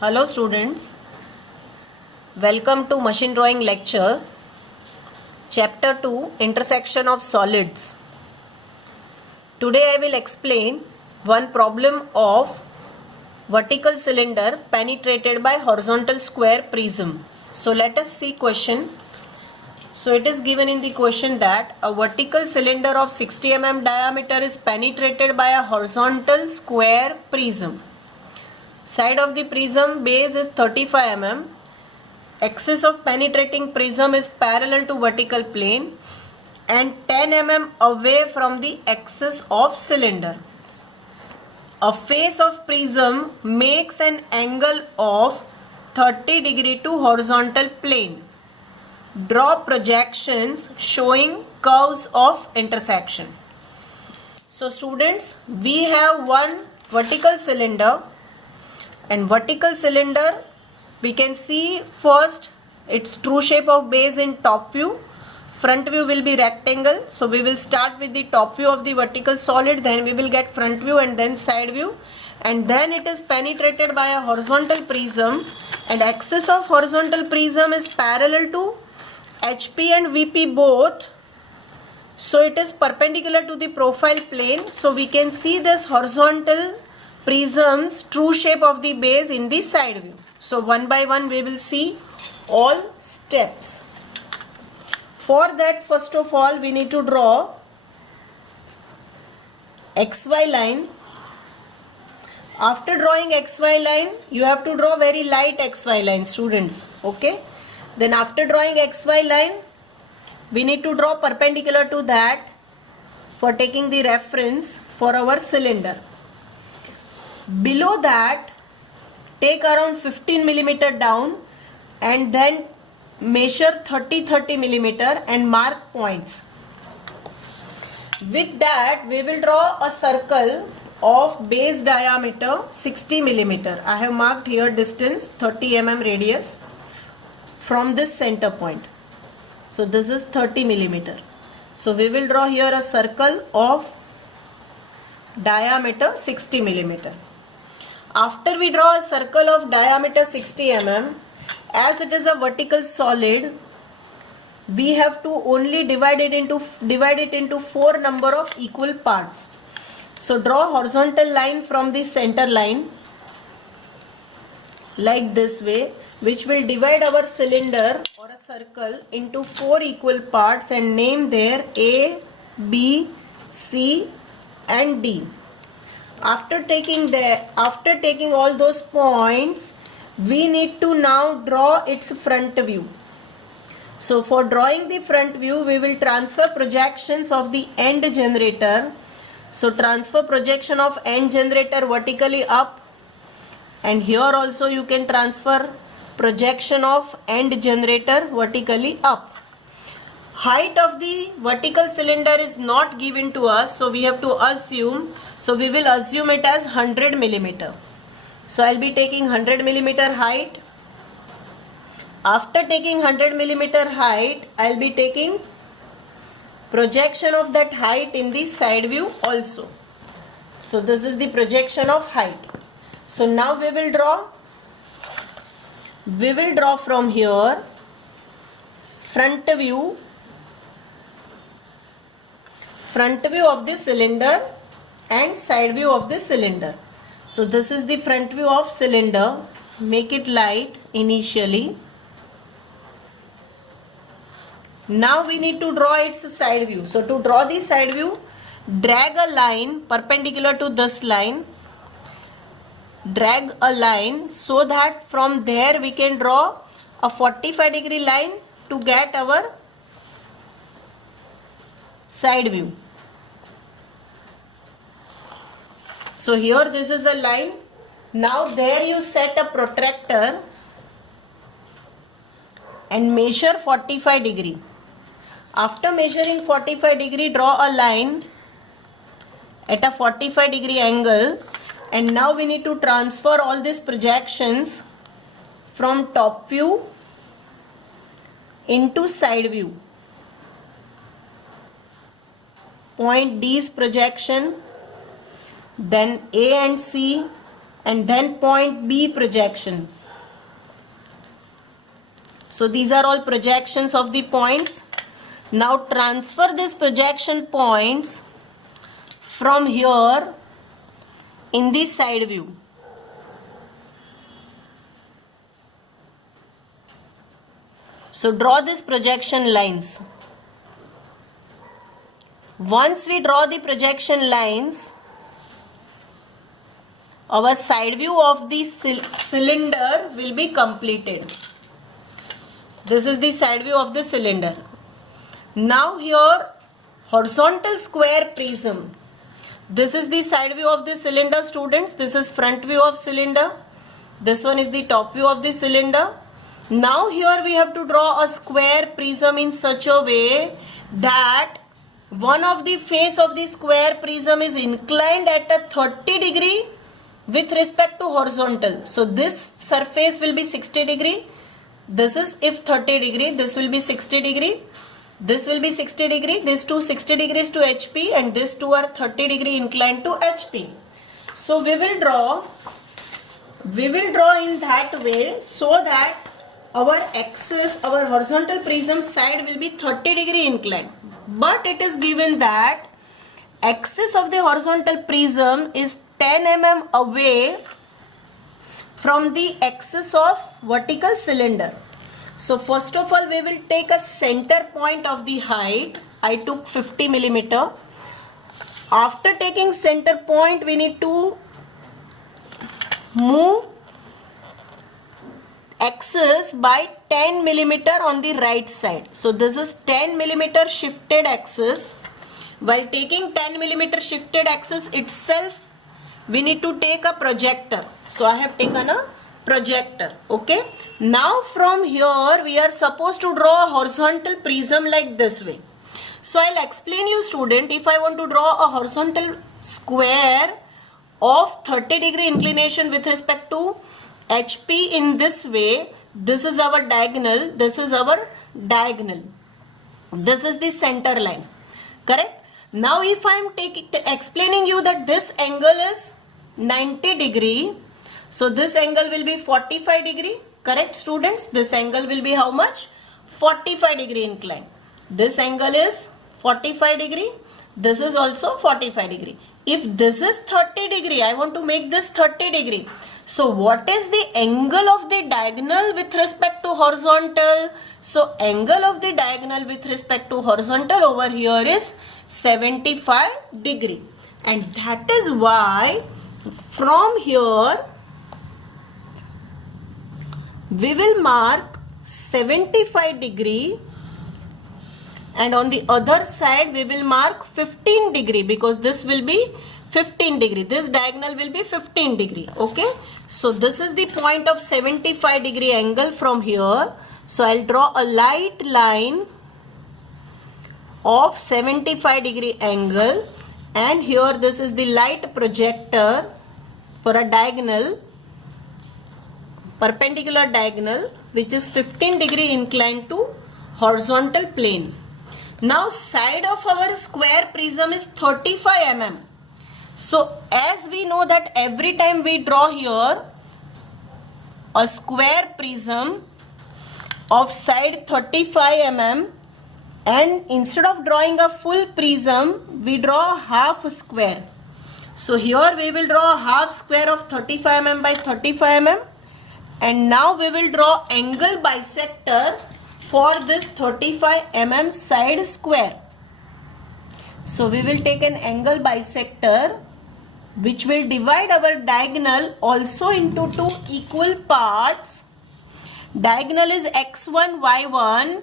Hello students, welcome to machine drawing lecture, chapter 2, intersection of solids. Today I will explain one problem of vertical cylinder penetrated by horizontal square prism. So let us see question. So it is given in the question that a vertical cylinder of 60 mm diameter is penetrated by a horizontal square prism. Side of the prism base is 35 mm. Axis of penetrating prism is parallel to vertical plane and 10 mm away from the axis of cylinder. A face of prism makes an angle of 30 degree to horizontal plane. Draw projections showing curves of intersection. So students, we have one vertical cylinder, and vertical cylinder we can see first its true shape of base in top view. Front view will be rectangle, so we will start with the top view of the vertical solid, then we will get front view and then side view, and then it is penetrated by a horizontal prism, and axis of horizontal prism is parallel to HP and VP both, so it is perpendicular to the profile plane. So we can see this horizontal prism's true shape of the base in the side view. So one by one we will see all steps. For that, first of all, we need to draw XY line. After drawing XY line, you have to draw very light XY line, students. Okay. Then after drawing XY line, we need to draw perpendicular to that for taking the reference for our cylinder. Below that, take around 15 millimeter down and then measure 30 millimeter and mark points. With that, we will draw a circle of base diameter 60 millimeter. I have marked here distance 30 mm radius from this center point. So this is 30 millimeter. So we will draw here a circle of diameter 60 millimeter. After we draw a circle of diameter 60 mm, as it is a vertical solid, we have to only divide it into 4 number of equal parts. So draw horizontal line from the center line like this way, which will divide our cylinder or a circle into 4 equal parts and name there A, B, C and D. After taking all those points, we need to now draw its front view. So for drawing the front view, we will transfer projections of the end generator. So transfer projection of end generator vertically up, and here also you can transfer projection of end generator vertically up. Height of the vertical cylinder is not given to us, so we have to assume. So we will assume it as 100 millimeter. So I'll be taking 100 millimeter height. After taking 100 millimeter height, I'll be taking projection of that height in the side view also. So this is the projection of height. So now we will draw from here front view of the cylinder and side view of the cylinder. So this is the front view of cylinder. Make it light initially. Now we need to draw its side view. So to draw the side view, drag a line perpendicular to this line. Drag a line so that from there we can draw a 45 degree line to get our side view. So here this is a line. Now there you set a protractor and measure 45 degree. After measuring 45 degree, draw a line at a 45 degree angle, and now we need to transfer all these projections from top view into side view. Point D's projection, then A and C and then point B projection. So these are all projections of the points. Now transfer these projection points from here in the side view. So draw these projection lines. Once we draw the projection lines, our side view of the cylinder will be completed. This is the side view of the cylinder. Now here, horizontal square prism. This is the side view of the cylinder, students. This is front view of cylinder. This one is the top view of the cylinder. Now here we have to draw a square prism in such a way that one of the face of the square prism is inclined at a 30 degree with respect to horizontal. So this surface will be 60 degree. This is if 30 degree, this will be 60 degree. This will be 60 degree. These two 60 degrees to HP and these two are 30 degree inclined to HP. So we will draw in that way so that our axis, our horizontal prism side will be 30 degree inclined. But it is given that axis of the horizontal prism is 10 mm away from the axis of vertical cylinder. So first of all we will take a center point of the height. I took 50 millimeter. After taking center point we need to move axis by 10 millimeter on the right side. So this is 10 millimeter shifted axis. While taking 10 millimeter shifted axis itself, we need to take a projector. So I have taken a projector. Okay. Now from here we are supposed to draw a horizontal prism like this way. So I'll explain you, student. If I want to draw a horizontal square of 30 degree inclination with respect to HP in this way, this is our diagonal, this is our diagonal, this is the center line, correct? Now if I am explaining you that this angle is 90 degree, so this angle will be 45 degree, correct students? This angle will be how much? 45 degree inclined. This angle is 45 degree, this is also 45 degree. If this is 30 degree, I want to make this 30 degree. So what is the angle of the diagonal with respect to horizontal? So angle of the diagonal with respect to horizontal over here is 75 degree. And that is why from here we will mark 75 degree and on the other side we will mark 15 degree because this will be 15 degree. This diagonal will be 15 degree. Okay. So this is the point of 75 degree angle from here. So I'll draw a light line of 75 degree angle and here this is the light projector for a diagonal, perpendicular diagonal which is 15 degree inclined to horizontal plane. Now side of our square prism is 35 mm. So as we know that every time we draw here a square prism of side 35 mm and instead of drawing a full prism we draw half square. So here we will draw half square of 35 mm by 35 mm and now we will draw angle bisector for this 35 mm side square. So we will take an angle bisector which will divide our diagonal also into two equal parts. Diagonal is x1 y1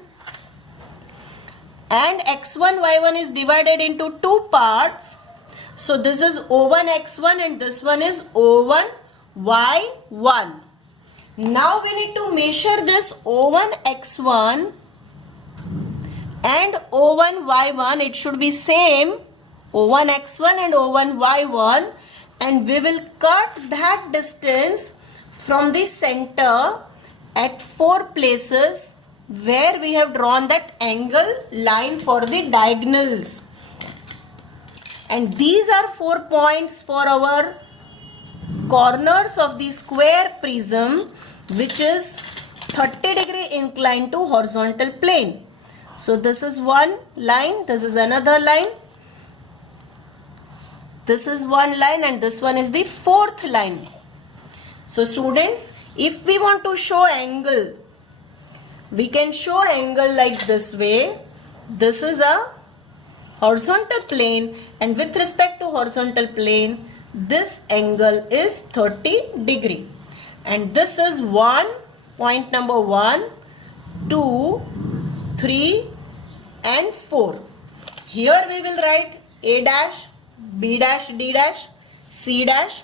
and x1 y1 is divided into two parts. So this is O1 x1 and this one is O1 y1. Now we need to measure this O1 x1 and O1 y1. It should be same, O1 x1 and O1 y1, and we will cut that distance from the center at 4 places where we have drawn that angle line for the diagonals. And these are 4 points for our corners of the square prism which is 30-degree inclined to horizontal plane. So this is one line, this is another line, this is one line, and this one is the fourth line. So students, if we want to show angle, we can show angle like this way. This is a horizontal plane, and with respect to horizontal plane, this angle is 30-degree. And this is point number 1, 2, 3 and 4. Here we will write A dash, B dash, D dash, C dash.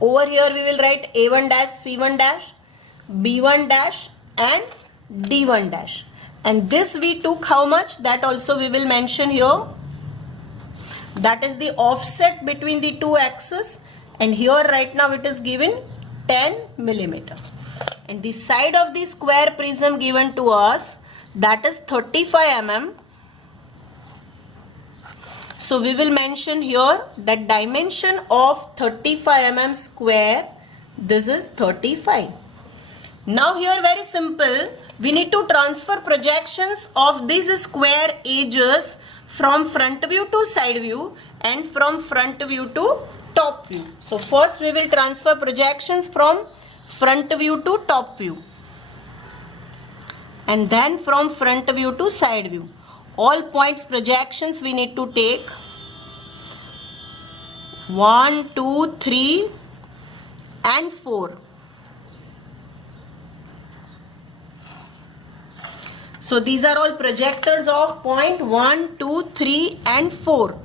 Over here we will write A1 dash, C1 dash, B1 dash and D1 dash. And this we took how much? That also we will mention here. That is the offset between the two axes. And here right now it is given 10 millimeter. And the side of the square prism given to us, that is 35 mm. So we will mention here that dimension of 35 mm square, this is 35. Now here very simple, we need to transfer projections of these square edges from front view to side view and from front view to top view. So first we will transfer projections from front view to top view, and then from front view to side view. All points projections we need to take. 1, 2, 3 and 4. So these are all projectors of point 1, 2, 3 and 4.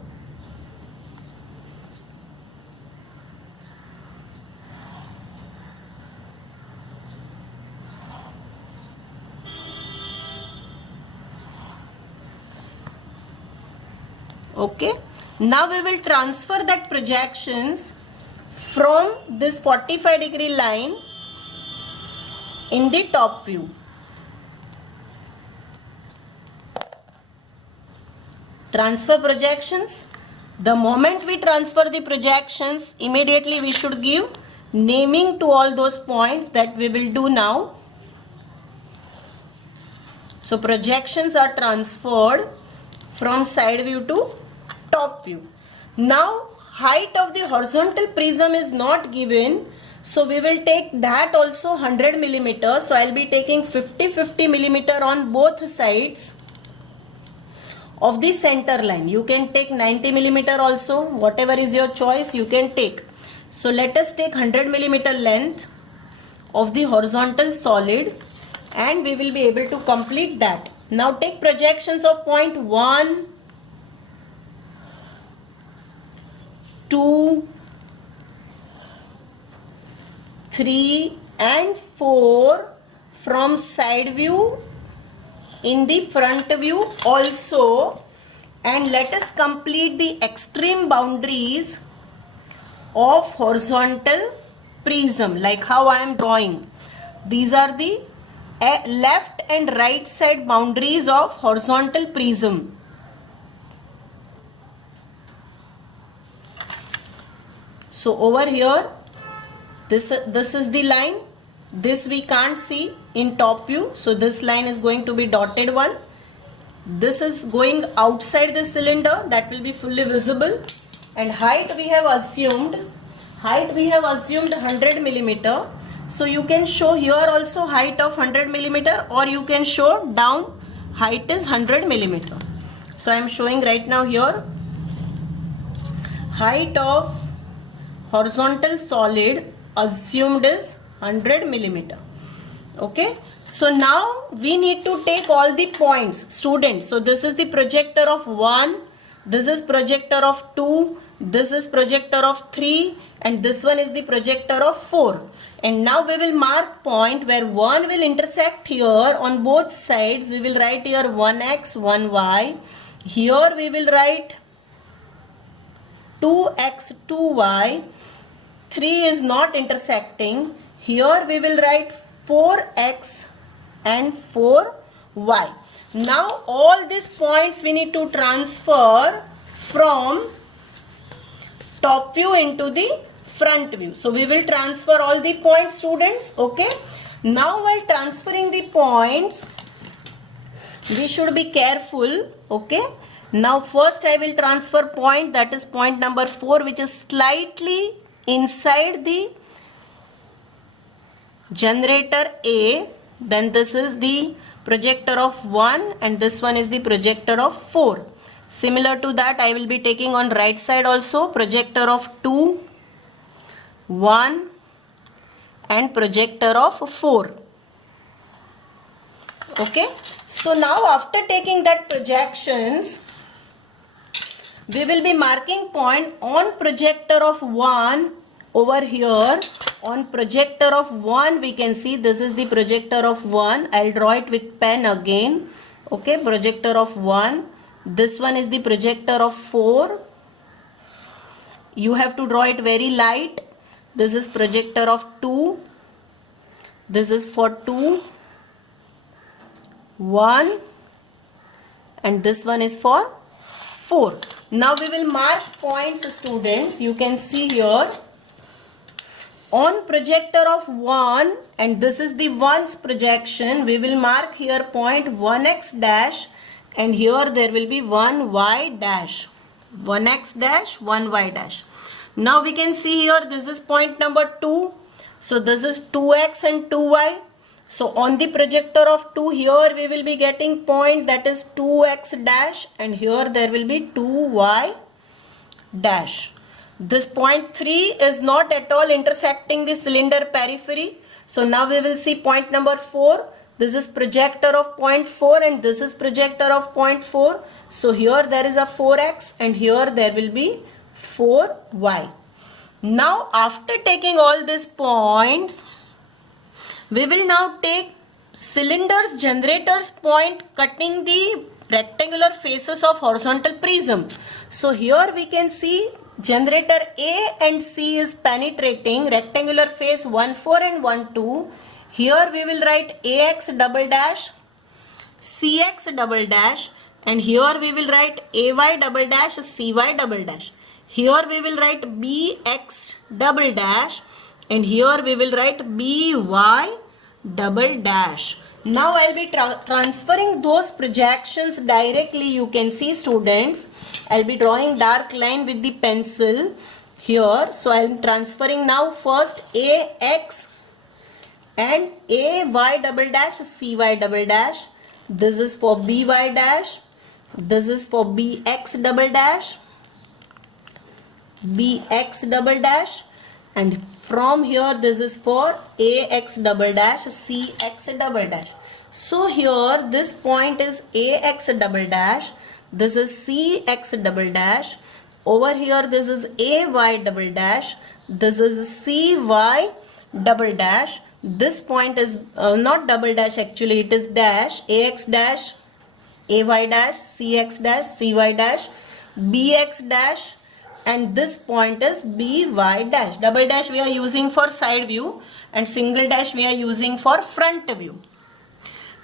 Okay. Now we will transfer that projections from this 45-degree line in the top view. Transfer projections. The moment we transfer the projections, immediately we should give naming to all those points that we will do now. So projections are transferred from side view to top view. Now height of the horizontal prism is not given, so we will take that also 100 millimeter. So I will be taking 50 millimeter on both sides of the center line. You can take 90 millimeter also, whatever is your choice you can take. So let us take 100 millimeter length of the horizontal solid and we will be able to complete that. Now take projections of point 1, 2, 3 and 4 from side view, in the front view also, and let us complete the extreme boundaries of horizontal prism like how I am drawing. These are the left and right side boundaries of horizontal prism. So over here, this is the line. This we can't see in top view, so this line is going to be dotted one. This is going outside the cylinder, that will be fully visible. And height we have assumed 100 millimeter. So you can show here also height of 100 millimeter, or you can show down height is 100 millimeter. So I am showing right now here height of horizontal solid assumed is 100 millimeter. Okay, so now we need to take all the points, students. So this is the projector of 1, this is projector of 2, this is projector of 3, and this one is the projector of 4. And now we will mark point where 1 will intersect here on both sides. We will write here 1x, 1y. Here we will write 2x, 2y. 3 is not intersecting. Here we will write 4x and 4y. Now all these points we need to transfer from top view into the front view. So we will transfer all the points, students. Okay. Now while transferring the points, we should be careful. Okay. Now first I will transfer point, that is point number 4, which is slightly inside the generator A. Then this is the projector of 1 and this one is the projector of 4. Similar to that, I will be taking on right side also projector of 2, 1 and projector of 4. Okay. So now after taking that projections, we will be marking point on projector of 1 over here. On projector of 1 we can see this is the projector of 1. I'll draw it with pen again. Okay, projector of 1. This one is the projector of 4. You have to draw it very light. This is projector of 2. This is for 2, 1 and this one is for 4. Now we will mark points, students. You can see here on projector of 1 and this is the 1's projection. We will mark here point 1x dash and here there will be 1y dash. 1x dash, 1y dash. Now we can see here this is point number 2. So this is 2x and 2y. So on the projector of 2 here we will be getting point that is 2x dash and here there will be 2y dash. This point 3 is not at all intersecting the cylinder periphery. So now we will see point number 4. This is projector of point 4 and this is projector of point 4. So here there is a 4x and here there will be 4y. Now after taking all these points, we will now take cylinder's generator's point cutting the rectangular faces of horizontal prism. So here we can see generator A and C is penetrating rectangular face 1, 4 and 1, 2. Here we will write AX double dash, CX double dash and here we will write AY double dash, CY double dash. Here we will write BX double dash and here we will write BY double dash. Now I will be transferring those projections directly. You can see, students, I will be drawing dark line with the pencil here. So I am transferring now first AX and AY double dash, CY double dash. This is for BY dash. This is for BX double dash, BX double dash. And from here this is for AX double dash, CX double dash. So here this point is AX double dash, this is CX double dash. Over here this is AY double dash, this is CY double dash. This point is not double dash, actually it is dash, AX dash, AY dash, CX dash, CY dash, BX dash. And this point is BY dash. Double dash we are using for side view and single dash we are using for front view.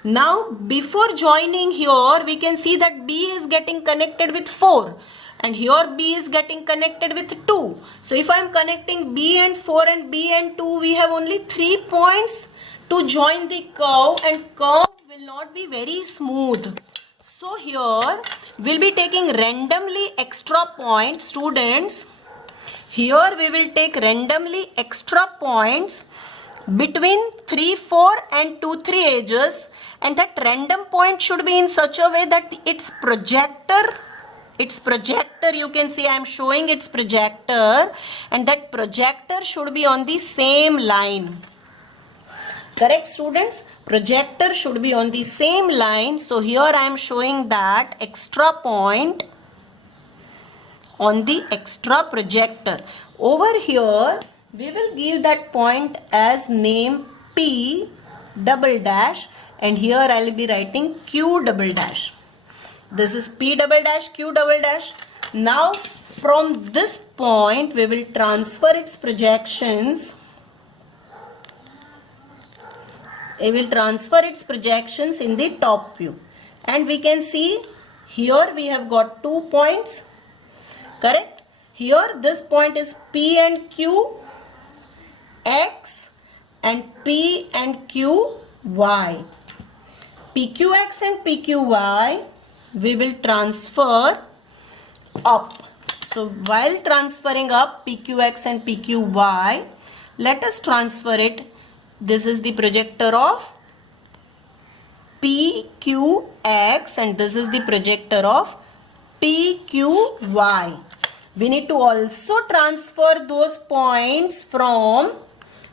Now before joining here we can see that B is getting connected with 4 and here B is getting connected with 2. So if I am connecting B and 4 and B and 2, we have only 3 points to join the curve and curve will not be very smooth. So here we'll be taking randomly extra points, students. Here we will take randomly extra points between 3, 4 and 2, 3 edges, and that random point should be in such a way that its projector, you can see I am showing its projector, and that projector should be on the same line. Correct, students? Projector should be on the same line. So here I am showing that extra point on the extra projector. Over here we will give that point as name P double dash and here I will be writing Q double dash. This is P double dash, Q double dash. Now from this point we will transfer its projections. I will transfer its projections in the top view. And we can see here we have got 2 points. Correct? here this point is P and Q X and P and Q Y. PQX and PQY we will transfer up. So while transferring up PQX and PQY, let us transfer it. This is the projector of PQX and this is the projector of PQY. We need to also transfer those points from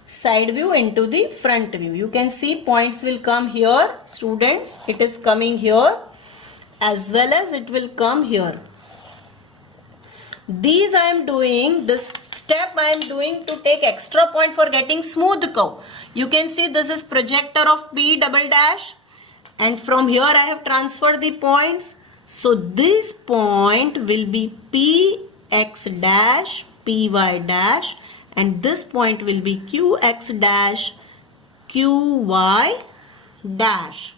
side view into the front view. You can see points will come here, students. It is coming here as well as it will come here. These I am doing, this step I am doing to take extra point for getting smooth curve. You can see this is projector of P double dash and from here I have transferred the points. So this point will be PX dash, PY dash and this point will be QX dash, QY dash.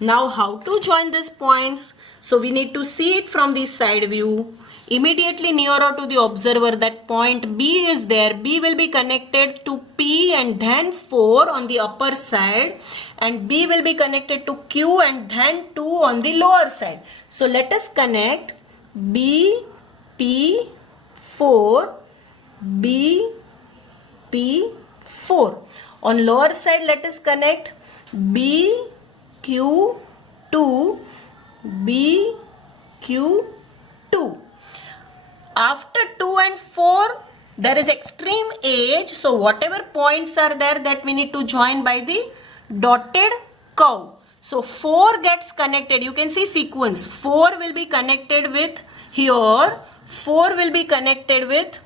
Now how to join these points? So we need to see it from the side view. Immediately nearer to the observer that point B is there. B will be connected to P and then 4 on the upper side and B will be connected to Q and then 2 on the lower side. So let us connect B, P, 4, B, P, 4. On lower side let us connect B, Q, 2, B, Q, 2. After 2 and 4, there is extreme edge. So whatever points are there that we need to join by the dotted curve. So 4 gets connected. You can see sequence. 4 will be connected with here. 4 will be connected with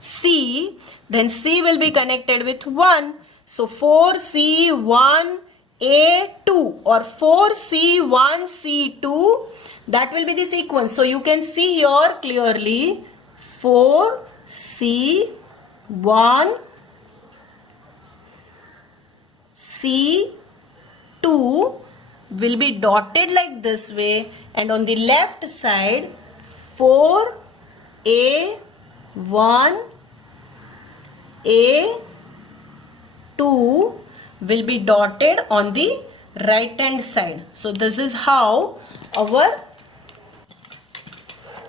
C. Then C will be connected with 1. So 4C1 A2 or 4C1 C2. That will be the sequence. So you can see here clearly 4C1 C2 will be dotted like this way and on the left side 4A1 A2 will be dotted on the right hand side. So this is how our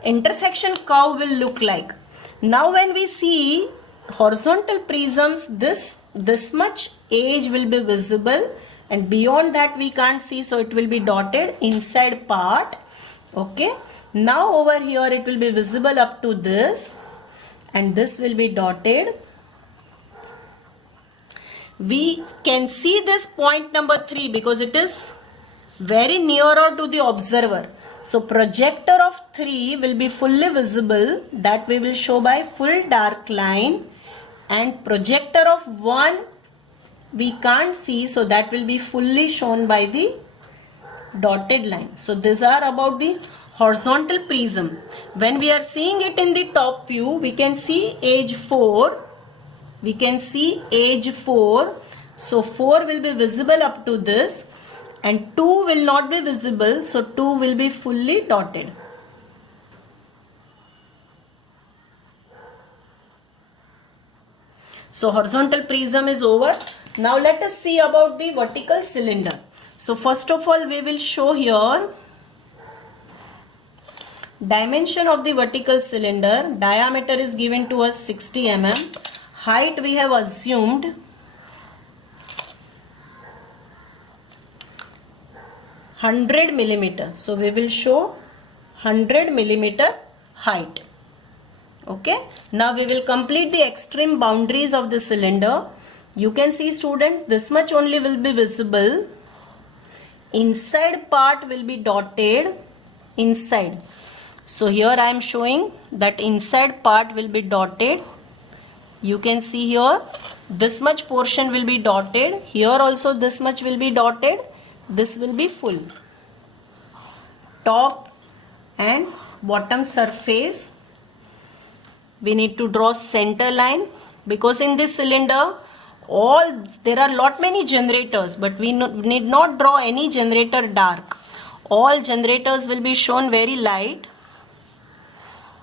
intersection curve will look like. Now when we see horizontal prisms, this much edge will be visible and beyond that we can't see, so it will be dotted inside part. Okay, now over here it will be visible up to this and this will be dotted. We can see this point number 3 because it is very nearer to the observer. So projector of 3 will be fully visible, that we will show by full dark line, and projector of 1 we can't see, so that will be fully shown by the dotted line. So these are about the horizontal prism. When we are seeing it in the top view, we can see edge 4. We can see edge 4. So 4 will be visible up to this and 2 will not be visible. So 2 will be fully dotted. So horizontal prism is over. Now let us see about the vertical cylinder. So first of all we will show here dimension of the vertical cylinder. Diameter is given to us 60 mm. Height we have assumed 100 millimeter. So we will show 100 millimeter height. Okay. Now we will complete the extreme boundaries of the cylinder. You can see, students, this much only will be visible. Inside part will be dotted inside. So here I am showing that inside part will be dotted. You can see here this much portion will be dotted. Here also this much will be dotted. This will be full. Top and bottom surface. We need to draw center line because in this cylinder there are lot many generators, but we need not draw any generator dark. All generators will be shown very light.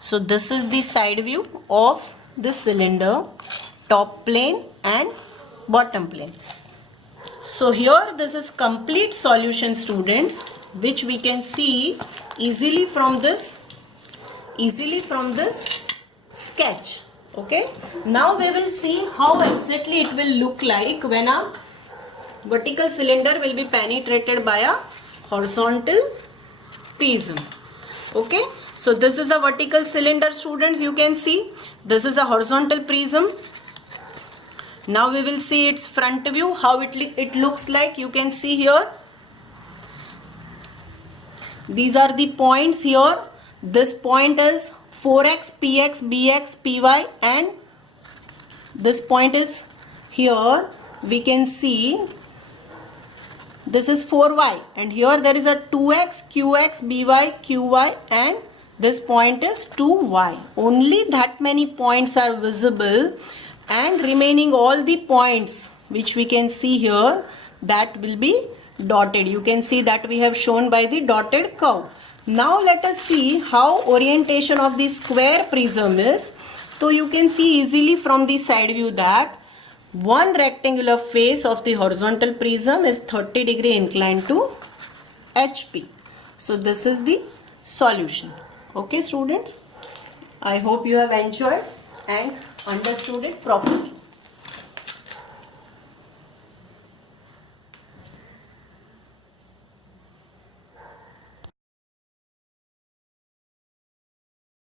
So this is the side view of the cylinder, top plane and bottom plane. So here this is complete solution, students, which we can see easily from this sketch. Okay, now we will see how exactly it will look like when a vertical cylinder will be penetrated by a horizontal prism. Okay, so this is a vertical cylinder, students. You can see this is a horizontal prism. Now we will see its front view, how it looks like. You can see here, these are the points here. This point is 4x, px, bx, py, and this point is here. We can see this is 4y, and here there is a 2x, qx, by, qy, and this point is 2y. Only that many points are visible, and remaining all the points which we can see here, that will be dotted. You can see that we have shown by the dotted curve. Now let us see how orientation of the square prism is. So you can see easily from the side view that one rectangular face of the horizontal prism is 30 degree inclined to HP. So this is the solution. Okay, students, I hope you have enjoyed and understood it properly.